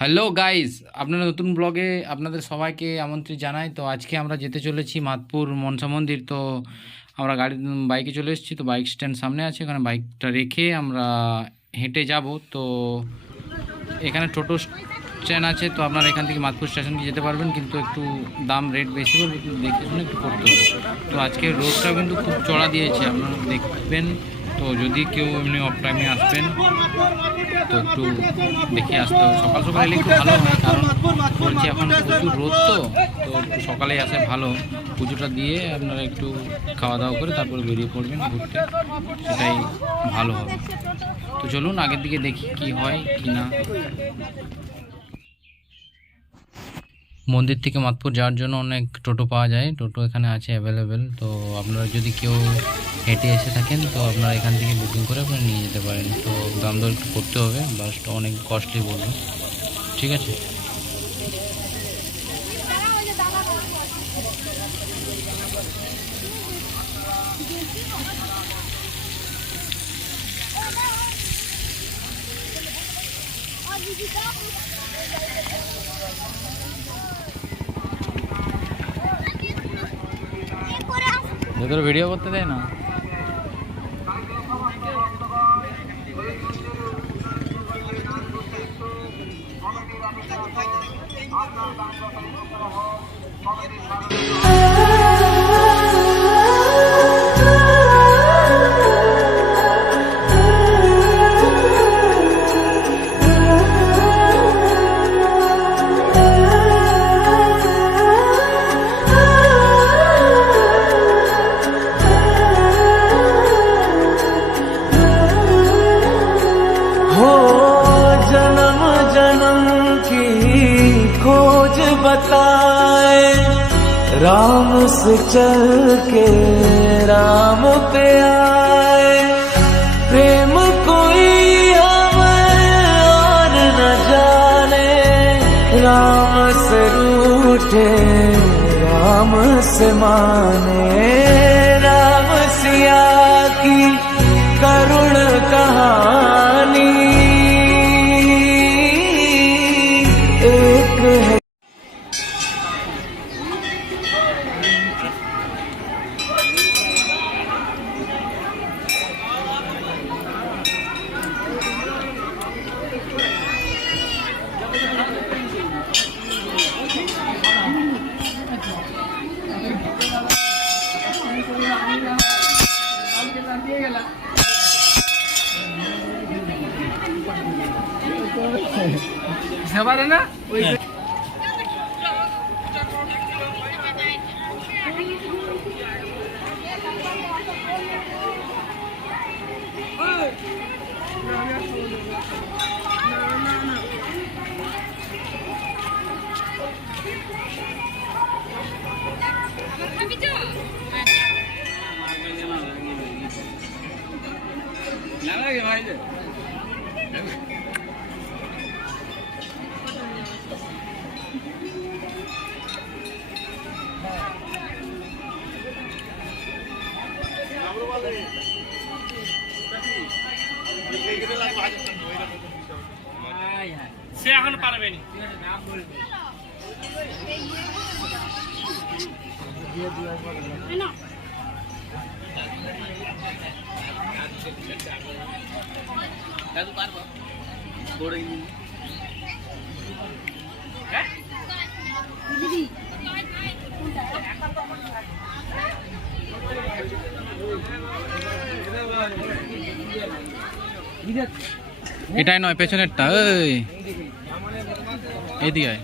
Hello guys, আপনারা নতুন ব্লগে আপনাদের সবাইকে আমন্ত্রণ জানাই। তো আজকে আমরা যেতে চলেছি মাদপুর মনসা মন্দির। তো আমরা বাইকে চলে এসেছি। তো বাইক স্ট্যান্ড সামনে আছে, ওখানে বাইকটা রেখে আমরা হেঁটে যাব। তো এখানে টোটো স্ট্যান্ড আছে, তো আপনারা এখান থেকে মাদপুর স্টেশনকে যেতে পারবেন, কিন্তু একটু দাম রেট বেশি বলবে, দেখে শুনে একটু করতে হবে। তো আজকে রোডটাও কিন্তু খুব চড়া দিয়েছে, আপনারা দেখবেন। তো যদি কেউ এমনি অফ টাইমে আসবেন তো একটু দেখে আসতে হবে। সকাল সকাল এলে একটু ভালো হয়, কারণ বলছি এখন প্রচুর রোদ, তো একটু সকালেই আসে ভালো। পুজোটা দিয়ে আপনারা একটু খাওয়া দাওয়া করে তারপরে বেরিয়ে পড়বেন ঘুরতে, সেটাই ভালো হবে। তো চলুন আগের দিকে দেখি কি হয় কি না। মন্দির থেকে মাদপুর যাওয়ার জন্য অনেক টোটো পাওয়া যায়, টোটো এখানে আছে অ্যাভেলেবেল। তো আপনারা যদি কেউ হেঁটে এসে থাকেন তো আপনারা এখান থেকে বুকিং করে আপনারা নিয়ে যেতে পারেন। তো দাম দর একটু করতে হবে, বাসটা অনেক কস্টলি বলবে, ঠিক আছে। ভেতরে ভিডিও করতে দেয় না। हो जन्म जन्म की खोज बताए, राम से चल के राम पे आए। प्रेम कोई हमें और न जाने, राम से रूठे राम से माने। राम सिया की करुण कहानी एक है। না লাগে ভাই। সে এখন পারবে না। দাদু পারবো দৌড়ে এটাই নয়, পেছনেরটা। ওই এদিকে আয়।